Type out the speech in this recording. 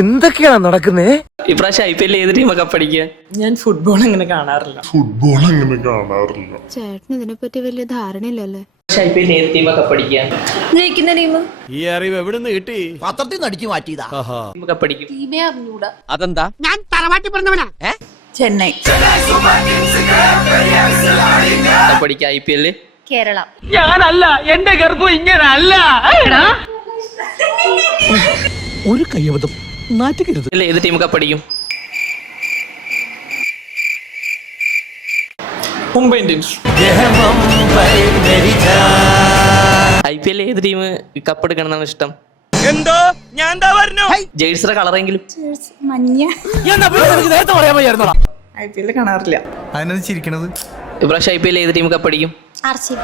എന്തൊക്കെയാണ് നടക്കുന്നേ? ഇപ്രാവശ്യം IPL ഏത് ടീമാ കപ്പടിക്കുക? ഞാൻ ഫുട്ബോൾ അങ്ങനെ കാണാറില്ല. ചേട്ടന് ഇതിനെപ്പറ്റി വലിയ ധാരണയില്ലല്ലേ? IPL ഏത് ടീമാ കപ്പടിക്കുക? ജയിക്കുന്ന ടീം. ഈ അറിവ് എവിടുന്ന് കിട്ടി? പത്രത്തിൽ നിന്ന് അടിച്ചു മാറ്റിയതാ. ടീം കപ്പടിക്കും. ടീമേ അറിഞ്ഞൂടാ. അതെന്താ? ഞാൻ തറവാട്ടി പറഞ്ഞവനാ. ചെന്നൈ. കപ്പടിക്കുക IPL. കേരള. ഞാനല്ല, എന്റെ ഗർഭം ഇങ്ങനല്ല. ഒരു കയ്യബദ്ധം നാറ്റുകരുത്. ഏത് ടീം കപ്പടിക്കും? മുംബൈ ഇന്ത്യൻസ്. IPL ഏത് ടീം കപ്പെടുക്കണം എന്നാണ് ഇഷ്ടം? എന്തോ ഞാൻ എന്താ പറഞ്ഞു? ജേഴ്സിയുടെ കളറെങ്കിലും. മഞ്ഞ. നേരത്തെ പറയാൻ വയ്യായിരുന്നോ? IPL കാണാറില്ല. അതിനെന്ത് ചിരിക്കണത്? ഇപ്രാവശ്യം IPL ഏത് ടീം കപ്പടിക്കും? RCB.